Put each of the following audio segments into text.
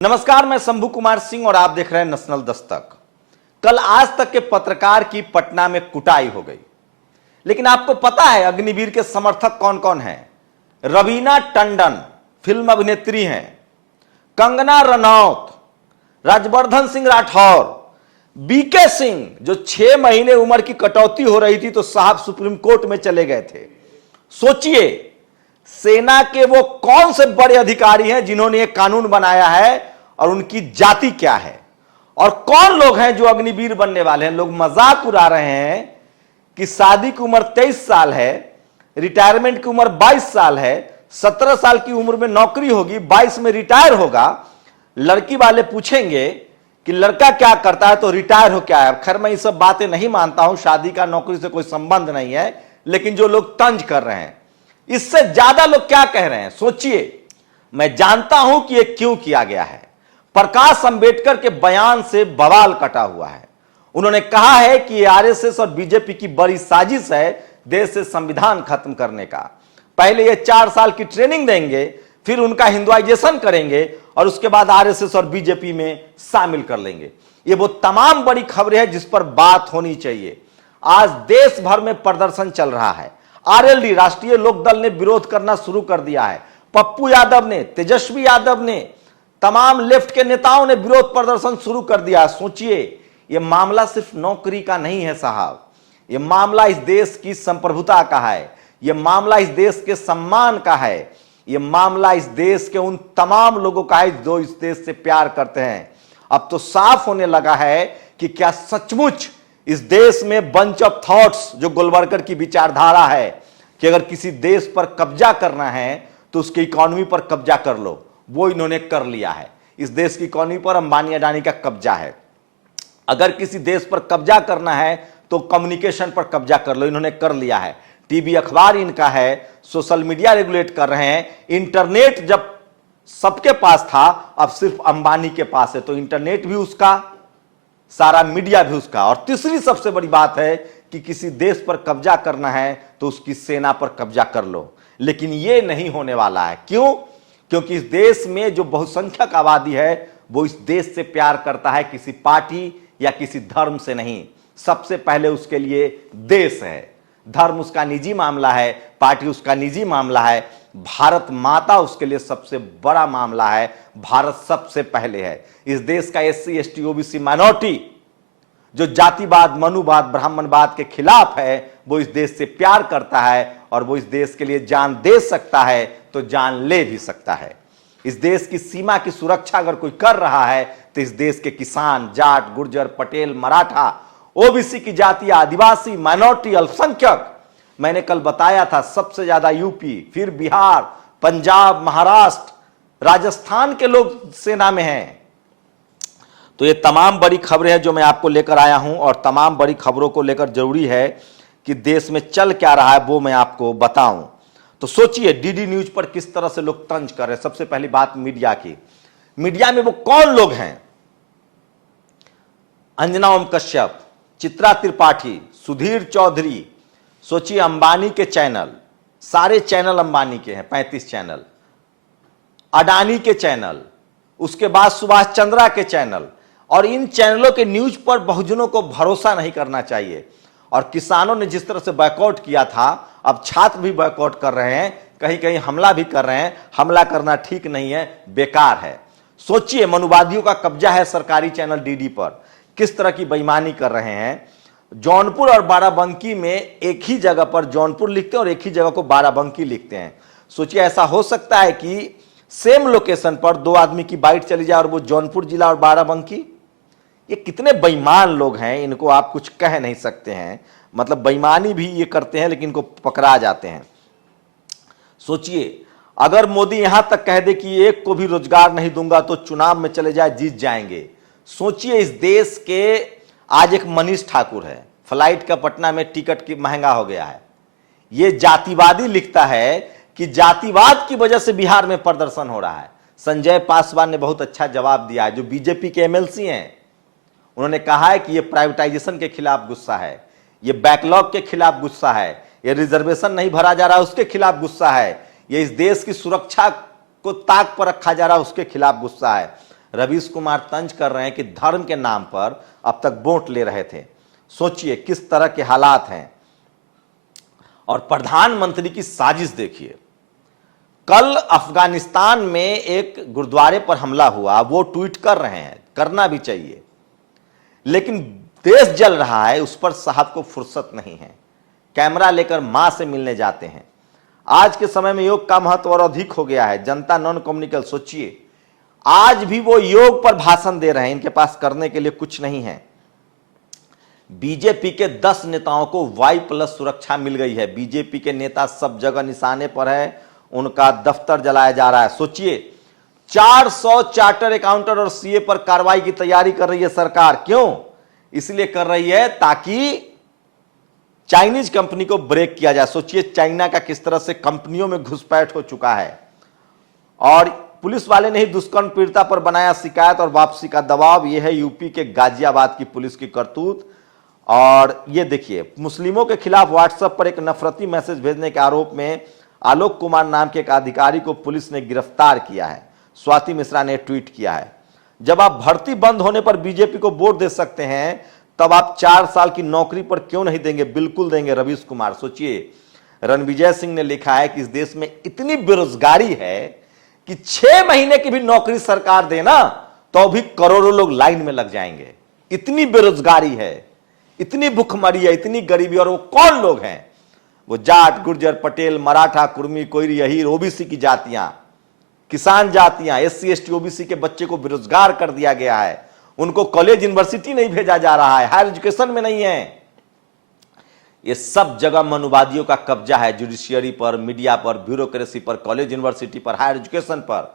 नमस्कार, मैं शंभू कुमार सिंह और आप देख रहे हैं नेशनल दस्तक। कल आज तक के पत्रकार की पटना में कुटाई हो गई, लेकिन आपको पता है अग्निवीर के समर्थक कौन कौन हैं? रवीना टंडन फिल्म अभिनेत्री हैं, कंगना रनौत, राजवर्धन सिंह राठौर, बीके सिंह जो 6 महीने उम्र की कटौती हो रही थी तो साहब सुप्रीम कोर्ट में चले गए थे। सोचिए, सेना के वो कौन से बड़े अधिकारी हैं जिन्होंने ये कानून बनाया है और उनकी जाति क्या है, और कौन लोग हैं जो अग्निवीर बनने वाले हैं। लोग मजाक उड़ा रहे हैं कि शादी की उम्र 23 साल है, रिटायरमेंट की उम्र 22 साल है, 17 साल की उम्र में नौकरी होगी, 22 में रिटायर होगा। लड़की वाले पूछेंगे कि लड़का क्या करता है तो रिटायर हो क्या है। खैर, मैं ये सब बातें नहीं मानता हूं, शादी का नौकरी से कोई संबंध नहीं है, लेकिन जो लोग तंज कर रहे हैं, इससे ज्यादा लोग क्या कह रहे हैं सोचिए। मैं जानता हूं कि यह क्यों किया गया है। प्रकाश अंबेडकर के बयान से बवाल कटा हुआ है। उन्होंने कहा है कि यह आरएसएस और बीजेपी की बड़ी साजिश है देश से संविधान खत्म करने का। पहले ये 4 साल की ट्रेनिंग देंगे, फिर उनका हिंदुआइजेशन करेंगे और उसके बाद आरएसएस और बीजेपी में शामिल कर लेंगे। ये वो तमाम बड़ी खबरें हैं जिस पर बात होनी चाहिए। आज देश भर में प्रदर्शन चल रहा है। आरएलडी राष्ट्रीय लोकदल ने विरोध करना शुरू कर दिया है। पप्पू यादव ने, तेजस्वी यादव ने, तमाम लेफ्ट के नेताओं ने विरोध प्रदर्शन शुरू कर दिया। सोचिए, यह मामला सिर्फ नौकरी का नहीं है साहब, यह मामला इस देश की संप्रभुता का है, यह मामला इस देश के सम्मान का है, यह मामला इस देश के उन तमाम लोगों का है जो इस देश से प्यार करते हैं। अब तो साफ होने लगा है कि क्या सचमुच इस देश में बंच ऑफ थॉट्स जो गोलवलकर की विचारधारा है कि अगर किसी देश पर कब्जा करना है तो उसकी इकोनॉमी पर कब्जा कर लो, वो इन्होंने कर लिया है। इस देश की इकोनॉमी पर अंबानी अडानी का कब्जा है। अगर किसी देश पर कब्जा करना है तो कम्युनिकेशन पर कब्जा कर लो, इन्होंने कर लिया है। टीवी अखबार इनका है, सोशल मीडिया रेगुलेट कर रहे हैं। इंटरनेट जब सबके पास था, अब सिर्फ अंबानी के पास है, तो इंटरनेट भी उसका, सारा मीडिया भी उसका। और तीसरी सबसे बड़ी बात है कि किसी देश पर कब्जा करना है तो उसकी सेना पर कब्जा कर लो, लेकिन यह नहीं होने वाला है। क्यों? क्योंकि इस देश में जो बहुसंख्यक आबादी है वो इस देश से प्यार करता है, किसी पार्टी या किसी धर्म से नहीं। सबसे पहले उसके लिए देश है। धर्म उसका निजी मामला है, पार्टी उसका निजी मामला है, भारत माता उसके लिए सबसे बड़ा मामला है। भारत सबसे पहले है। इस देश का एससी एसटी ओबीसी माइनॉरिटी जो जातिवाद, मनुवाद, ब्राह्मणवाद के खिलाफ है, वो इस देश से प्यार करता है और वो इस देश के लिए जान दे सकता है तो जान ले भी सकता है। इस देश की सीमा की सुरक्षा अगर कोई कर रहा है तो इस देश के किसान, जाट, गुर्जर, पटेल, मराठा, ओबीसी की जाति, आदिवासी, माइनॉरिटी, अल्पसंख्यक। मैंने कल बताया था सबसे ज्यादा यूपी, फिर बिहार, पंजाब, महाराष्ट्र, राजस्थान के लोग सेना में हैं। तो ये तमाम बड़ी खबरें हैं जो मैं आपको लेकर आया हूं, और तमाम बड़ी खबरों को लेकर जरूरी है कि देश में चल क्या रहा है वो मैं आपको बताऊं। तो सोचिए, डीडी न्यूज पर किस तरह से लोग तंज कर रहे हैं। सबसे पहली बात मीडिया की। मीडिया में वो कौन लोग हैं? अंजना ओम कश्यप, चित्रा त्रिपाठी, सुधीर चौधरी। सोचिए, अंबानी के चैनल, सारे चैनल अंबानी के हैं, 35 चैनल, अडानी के चैनल, उसके बाद सुभाष चंद्रा के चैनल। और इन चैनलों के न्यूज पर बहुजनों को भरोसा नहीं करना चाहिए। और किसानों ने जिस तरह से बॉयकॉट किया था, अब छात्र भी बॉयकॉट कर रहे हैं, कहीं कहीं हमला भी कर रहे हैं। हमला करना ठीक नहीं है, बेकार है। सोचिए, मनुवादियों का कब्जा है सरकारी चैनल डीडी पर, किस तरह की बेईमानी कर रहे हैं। जौनपुर और बाराबंकी में एक ही जगह पर जौनपुर लिखते हैं और एक ही जगह को बाराबंकी लिखते हैं। सोचिए, ऐसा हो सकता है कि सेम लोकेशन पर 2 आदमी की बाइट चली जाए और वो जौनपुर जिला और बाराबंकी। ये कितने बेईमान लोग हैं, इनको आप कुछ कह नहीं सकते हैं। मतलब बेईमानी भी ये करते हैं लेकिन इनको पकड़ा जाते हैं। सोचिए, अगर मोदी यहां तक कह दे कि एक को भी रोजगार नहीं दूंगा तो चुनाव में चले जाए, जीत जाएंगे। सोचिए, इस देश के आज एक मनीष ठाकुर है, फ्लाइट का पटना में टिकट की महंगा हो गया है। ये जातिवादी लिखता है कि जातिवाद की वजह से बिहार में प्रदर्शन हो रहा है। संजय पासवान ने बहुत अच्छा जवाब दिया है, जो बीजेपी के एमएलसी हैं। उन्होंने कहा है कि ये प्राइवेटाइजेशन के खिलाफ गुस्सा है, ये बैकलॉग के खिलाफ गुस्सा है, ये रिजर्वेशन नहीं भरा जा रहा उसके खिलाफ गुस्सा है, ये इस देश की सुरक्षा को ताक पर रखा जा रहा उसके खिलाफ गुस्सा है। रवीश कुमार तंज कर रहे हैं कि धर्म के नाम पर अब तक वोट ले रहे थे। सोचिए किस तरह के हालात हैं। और प्रधानमंत्री की साजिश देखिए, कल अफगानिस्तान में एक गुरुद्वारे पर हमला हुआ, वो ट्वीट कर रहे हैं, करना भी चाहिए, लेकिन देश जल रहा है, उस पर साहब को फुर्सत नहीं है। कैमरा लेकर मां से मिलने जाते हैं। आज के समय में योग का महत्व और अधिक हो गया है। जनता नॉन कम्युनिकल, सोचिए आज भी वो योग पर भाषण दे रहे हैं, इनके पास करने के लिए कुछ नहीं है। बीजेपी के 10 नेताओं को Y+ सुरक्षा मिल गई है। बीजेपी के नेता सब जगह निशाने पर है, उनका दफ्तर जलाया जा रहा है। सोचिए 400 चार्टर अकाउंटेंट और सीए पर कार्रवाई की तैयारी कर रही है सरकार। क्यों? इसलिए कर रही है ताकि चाइनीज कंपनी को ब्रेक किया जाए। सोचिए चाइना का किस तरह से कंपनियों में घुसपैठ हो चुका है। और पुलिस वाले ने ही दुष्कर्म पीड़िता पर बनाया शिकायत और वापसी का दबाव। यह है यूपी के गाजियाबाद की पुलिस की करतूत। और ये देखिए, मुस्लिमों के खिलाफ व्हाट्सएप पर एक नफरती मैसेज भेजने के आरोप में आलोक कुमार नाम के एक अधिकारी को पुलिस ने गिरफ्तार किया है। स्वाति मिश्रा ने ट्वीट किया है, जब आप भर्ती बंद होने पर बीजेपी को वोट दे सकते हैं, तब आप 4 साल की नौकरी पर क्यों नहीं देंगे? बिल्कुल देंगे रवीश कुमार। सोचिए रणविजय सिंह ने लिखा है कि इस देश में इतनी बेरोजगारी है कि 6 महीने की भी नौकरी सरकार देना तो भी करोड़ों लोग लाइन में लग जाएंगे। इतनी बेरोजगारी है, इतनी भुखमरी है, इतनी गरीबी। और वो कौन लोग हैं? वो जाट, गुर्जर, पटेल, मराठा, कुर्मी, कोयरी, यही ओबीसी की जातियां, किसान जातियां, SC ST OBC के बच्चे को बेरोजगार कर दिया गया है। उनको कॉलेज यूनिवर्सिटी नहीं भेजा जा रहा है, हायर एजुकेशन में नहीं है। ये सब जगह मनुवादियों का कब्जा है, जुडिशियरी पर, मीडिया पर, ब्यूरोक्रेसी पर, कॉलेज यूनिवर्सिटी पर, हायर एजुकेशन पर।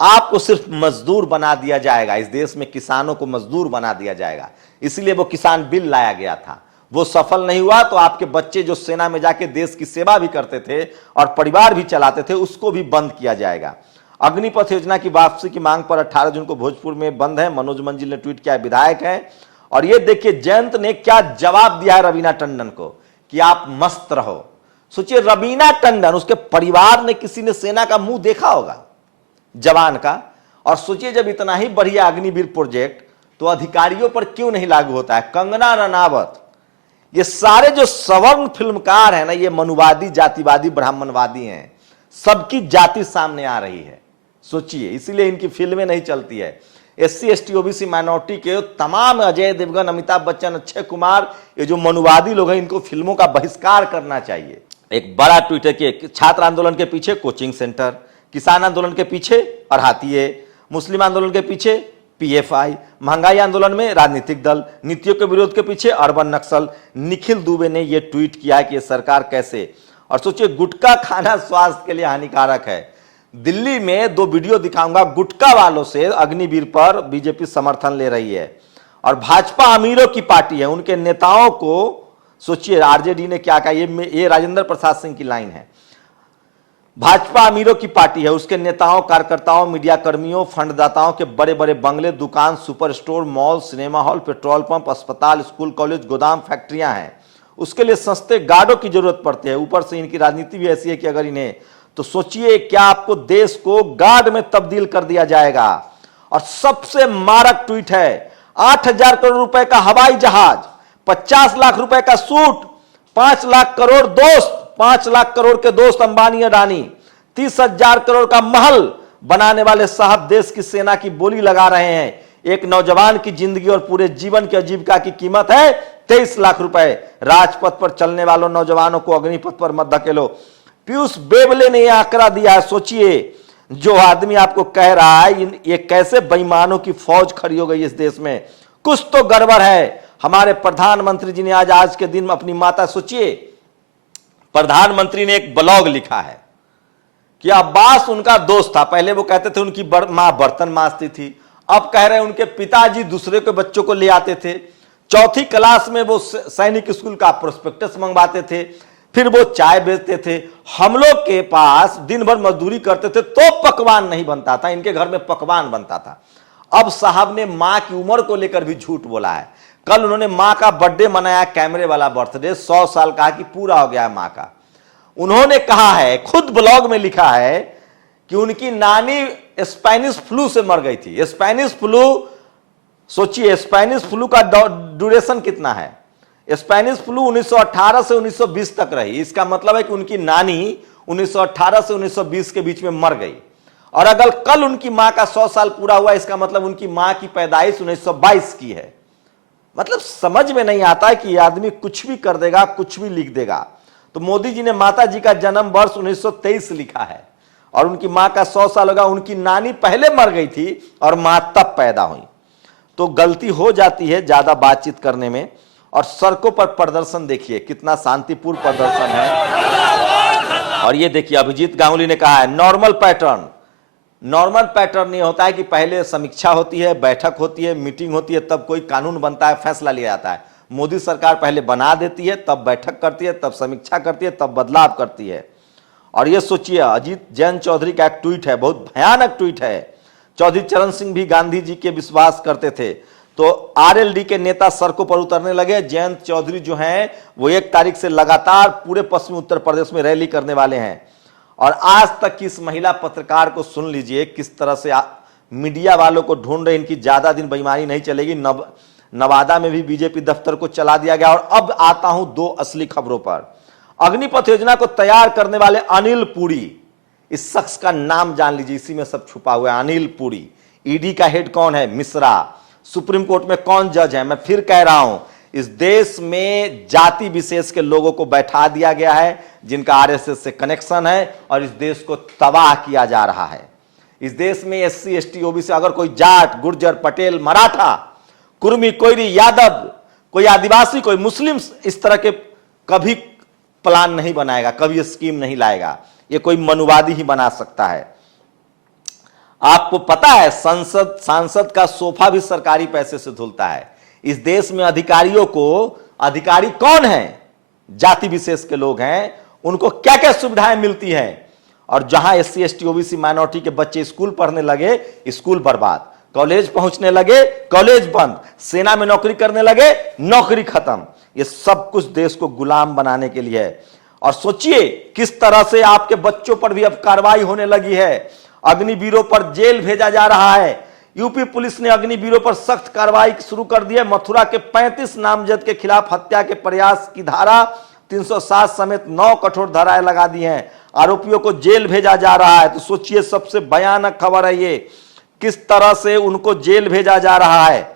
आपको सिर्फ मजदूर बना दिया जाएगा। इस देश में किसानों को मजदूर बना दिया जाएगा। इसलिए वो किसान बिल लाया गया था, वो सफल नहीं हुआ। तो आपके बच्चे जो सेना में जाके देश की सेवा भी करते थे और परिवार भी चलाते थे, उसको भी बंद किया जाएगा। अग्निपथ योजना की वापसी की मांग पर 18 जून को भोजपुर में बंद है। मनोज मंजिल ने ट्वीट किया, विधायक है। और ये देखिए जयंत ने क्या जवाब दिया है रवीना टंडन को कि आप मस्त रहो। सोचिए रवीना टंडन, उसके परिवार ने, किसी ने सेना का मुंह देखा होगा जवान का। और सोचिए जब इतना ही बढ़िया अग्निवीर प्रोजेक्ट, तो अधिकारियों पर क्यों नहीं लागू होता है? कंगना रनावत, ये सारे जो सवर्ण फिल्मकार हैं ना, ये मनुवादी, जातिवादी, ब्राह्मणवादी हैं। सबकी जाति सामने आ रही है। सोचिए, इसीलिए इनकी फिल्में नहीं चलती है। SC ST OBC माइनॉरिटी के तमाम, अजय देवगन, अमिताभ बच्चन, अक्षय कुमार, ये जो मनुवादी लोग हैं, इनको फिल्मों का बहिष्कार करना चाहिए। एक बड़ा ट्वीट है कि छात्र आंदोलन के पीछे कोचिंग सेंटर, किसान आंदोलन के पीछे पढ़ातीय, मुस्लिम आंदोलन के पीछे PFI, महंगाई आंदोलन में राजनीतिक दल, नीतियों के विरोध के पीछे अर्बन नक्सल। निखिल दुबे ने यह ट्वीट किया है कि यह सरकार कैसे। और सोचिए गुटखा खाना स्वास्थ्य के लिए हानिकारक है। दिल्ली में 2 वीडियो दिखाऊंगा, गुटखा वालों से अग्निवीर पर बीजेपी समर्थन ले रही है। और भाजपा अमीरों की पार्टी है, उनके नेताओं को सोचिए RJD ने क्या कहा। ये राजेंद्र प्रसाद सिंह की लाइन है। भाजपा अमीरों की पार्टी है, उसके नेताओं, कार्यकर्ताओं, मीडिया कर्मियों, फंडदाताओं के बड़े बड़े बंगले, दुकान, super store, mall, cinema hall, petrol pump, अस्पताल, स्कूल, कॉलेज, गोदाम, फैक्ट्रियां हैं। उसके लिए सस्ते गार्डों की जरूरत पड़ती है। ऊपर से इनकी राजनीति भी ऐसी है कि अगर इन्हें, तो सोचिए क्या आपको देश को गार्ड में तब्दील कर दिया जाएगा। और सबसे मारक ट्वीट है, 8,000 करोड़ रुपए का हवाई जहाज, 50 लाख रुपए का सूट, 5 लाख करोड़ दोस्त, 5 लाख करोड़ के दोस्त अंबानी अडानी, 30,000 करोड़ का महल बनाने वाले साहब देश की सेना की बोली लगा रहे हैं। एक नौजवान की जिंदगी और पूरे जीवन की आजीविका की कीमत है 23 लाख रुपए। राजपथ पर चलने वालों नौजवानों को अग्निपथ पर मत धकेलो। पीयूष बेबले ने यह आंकड़ा दिया है। सोचिए जो आदमी आपको कह रहा है, ये कैसे बेईमानों की फौज खड़ी हो गई इस देश में, कुछ तो गड़बड़ है। हमारे प्रधानमंत्री जी ने आज के दिन अपनी माता, सोचिए प्रधानमंत्री ने एक ब्लॉग लिखा है कि अब्बास उनका दोस्त था। पहले वो कहते थे उनकी मां बर्तन मांजती थी, अब कह रहे हैं उनके पिताजी दूसरे के बच्चों को ले आते थे। 4th क्लास में वो सैनिक स्कूल का प्रोस्पेक्टस मंगवाते थे, फिर वो चाय बेचते थे। हम लोग के पास दिन भर मजदूरी करते थे तो पकवान नहीं बनता था, इनके घर में पकवान बनता था। अब साहब ने मां की उम्र को लेकर भी झूठ बोला है। कल उन्होंने मां का बर्थडे मनाया, कैमरे वाला बर्थडे, 100 साल कहा कि पूरा हो गया है मां का। उन्होंने कहा है, खुद ब्लॉग में लिखा है कि उनकी नानी स्पेनिश फ्लू से मर गई थी। स्पेनिश फ्लू, सोचिए स्पेनिश फ्लू का ड्यूरेशन कितना है। स्पेनिश फ्लू 1918 से 1920 तक रही। इसका मतलब है कि उनकी नानी 1918 से 1920 के बीच में मर गई। और अगर कल उनकी मां का 100 साल पूरा हुआ, इसका मतलब उनकी मां की पैदाइश 1922 की है। मतलब समझ में नहीं आता है कि यह आदमी कुछ भी कर देगा, कुछ भी लिख देगा। तो मोदी जी ने माता जी का जन्म वर्ष 1923 लिखा है और उनकी मां का 100 साल होगा। उनकी नानी पहले मर गई थी और मां तब पैदा हुई। तो गलती हो जाती है ज्यादा बातचीत करने में। और सड़कों पर प्रदर्शन देखिए, कितना शांतिपूर्ण प्रदर्शन है। और ये देखिए अभिजीत गांगुली ने कहा है नॉर्मल पैटर्न। नॉर्मल पैटर्न नहीं होता है कि पहले समीक्षा होती है, बैठक होती है, मीटिंग होती है, तब कोई कानून बनता है, फैसला लिया जाता है। मोदी सरकार पहले बना देती है, तब बैठक करती है, तब समीक्षा करती है, तब बदलाव करती है। और ये सोचिए अजीत जैन चौधरी का एक ट्वीट है, बहुत भयानक ट्वीट है। चौधरी चरण सिंह भी गांधी जी के विश्वास करते थे, तो आरएलडी के नेता सड़कों पर उतरने लगे। जयंत चौधरी जो हैं वो 1 तारीख से लगातार पूरे पश्चिमी उत्तर प्रदेश में रैली करने वाले हैं। और आज तक की इस महिला पत्रकार को सुन लीजिए किस तरह से मीडिया वालों को ढूंढ रहे। इनकी ज्यादा दिन बेईमानी नहीं चलेगी। नवादा में भी बीजेपी दफ्तर को चला दिया गया। और अब आता हूं 2 असली खबरों पर। अग्निपथ योजना को तैयार करने वाले अनिल पुरी, इस शख्स का नाम जान लीजिए, इसी में सब छुपा हुआ है। अनिल पुरी। ईडी का हेड कौन है? मिश्रा। सुप्रीम कोर्ट में कौन जज है? मैं फिर कह रहा हूं, इस देश में जाति विशेष के लोगों को बैठा दिया गया है जिनका आरएसएस से कनेक्शन है और इस देश को तबाह किया जा रहा है। इस देश में एससी, एसटी, ओबीसी, अगर कोई जाट, गुर्जर, पटेल, मराठा, कुर्मी, कोयरी, यादव, कोई आदिवासी, कोई मुस्लिम इस तरह के कभी प्लान नहीं बनाएगा, कभी स्कीम नहीं लाएगा। ये कोई मनुवादी ही बना सकता है। आपको पता है सांसद का सोफा भी सरकारी पैसे से धुलता है। इस देश में अधिकारियों को, अधिकारी कौन है? जाति विशेष के लोग हैं। उनको क्या क्या सुविधाएं मिलती हैं। और जहां एससी, एसटी, ओबीसी, माइनॉरिटी के बच्चे स्कूल पढ़ने लगे, स्कूल बर्बाद। कॉलेज पहुंचने लगे, कॉलेज बंद। सेना में नौकरी करने लगे, नौकरी खत्म। ये सब कुछ देश को गुलाम बनाने के लिए है। और सोचिए किस तरह से आपके बच्चों पर भी अब कार्रवाई होने लगी है। अग्निवीरों पर जेल भेजा जा रहा है। यूपी पुलिस ने अग्निवीरों पर सख्त कार्रवाई शुरू कर दी है। मथुरा के 35 नामजद के खिलाफ हत्या के प्रयास की धारा 307 समेत 9 कठोर धाराएं लगा दी हैं। आरोपियों को जेल भेजा जा रहा है। तो सोचिए सबसे भयानक खबर है ये, किस तरह से उनको जेल भेजा जा रहा है।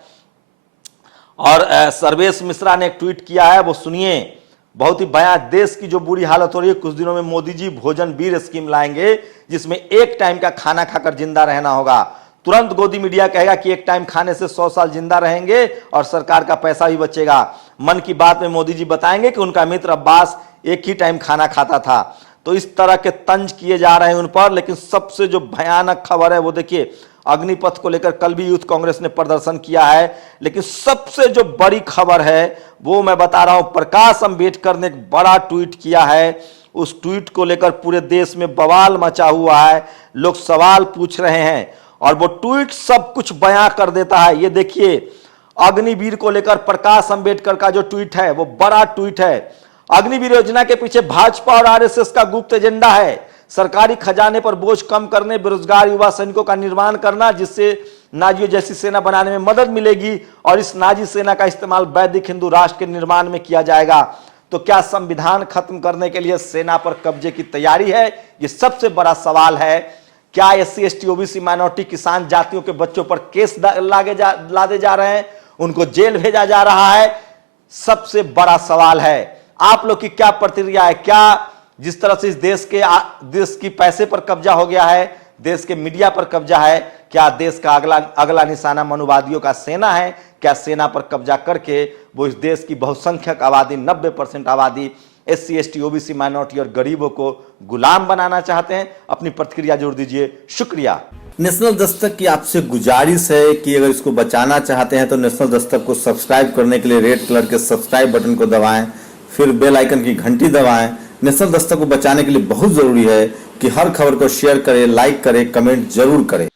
और सर्वेश मिश्रा ने एक ट्वीट किया है, वो सुनिए, बहुत ही भयानक। देश की जो बुरी हालत हो रही है, कुछ दिनों में मोदी जी भोजन वीर स्कीम लाएंगे जिसमें 1 टाइम का खाना खाकर जिंदा रहना होगा। तुरंत गोदी मीडिया कहेगा कि 1 टाइम खाने से 100 साल जिंदा रहेंगे और सरकार का पैसा भी बचेगा। मन की बात में मोदी जी बताएंगे कि उनका मित्र अब्बास 1 ही टाइम खाना खाता था। तो इस तरह के तंज किए जा रहे हैं उन पर। लेकिन सबसे जो भयानक खबर है वो देखिए, अग्निपथ को लेकर कल भी यूथ कांग्रेस ने प्रदर्शन किया है। लेकिन सबसे जो बड़ी खबर है वो मैं बता रहा हूं, प्रकाश अंबेडकर ने एक बड़ा ट्वीट किया है। उस ट्वीट को लेकर पूरे देश में बवाल मचा हुआ है। लोग सवाल पूछ रहे हैं और वो ट्वीट सब कुछ बयां कर देता है। ये देखिए, अग्निवीर को लेकर प्रकाश अंबेडकर का जो ट्वीट है वो बड़ा ट्वीट है। अग्निवीर योजना के पीछे भाजपा और आरएसएस का गुप्त एजेंडा है। सरकारी खजाने पर बोझ कम करने, बेरोजगार युवा सैनिकों का निर्माण करना जिससे नाजियों जैसी सेना बनाने में मदद मिलेगी और इस नाजी सेना का इस्तेमाल वैदिक हिंदू राष्ट्र के निर्माण में किया जाएगा। तो क्या संविधान खत्म करने के लिए सेना पर कब्जे की तैयारी है? ये सबसे बड़ा सवाल है। क्या एससी, एसटी, ओबीसी, माइनॉरिटी, किसान जातियों के बच्चों पर केस लादे जा रहे हैं? उनको जेल भेजा जा रहा है? सबसे बड़ा सवाल है। आप लोग की क्या प्रतिक्रिया है? क्या जिस तरह से इस देश की पैसे पर कब्जा हो गया है, देश के मीडिया पर कब्जा है, क्या देश का अगला निशाना मनुवादियों का सेना है? क्या सेना पर कब्जा करके वो इस देश की बहुसंख्यक आबादी, 90% आबादी, एससी, एसटी, ओबीसी, माइनॉरिटी और गरीबों को गुलाम बनाना चाहते हैं? अपनी प्रतिक्रिया जोड़ दीजिए। शुक्रिया। नेशनल दस्तक की आपसे गुजारिश है कि अगर इसको बचाना चाहते हैं तो नेशनल दस्तक को सब्सक्राइब करने के लिए रेड कलर के सब्सक्राइब बटन को दबाएं, फिर बेल आइकन की घंटी दबाएं। नेशनल दस्तक को बचाने के लिए बहुत जरूरी है कि हर खबर को शेयर करें, लाइक करें, कमेंट जरूर करें।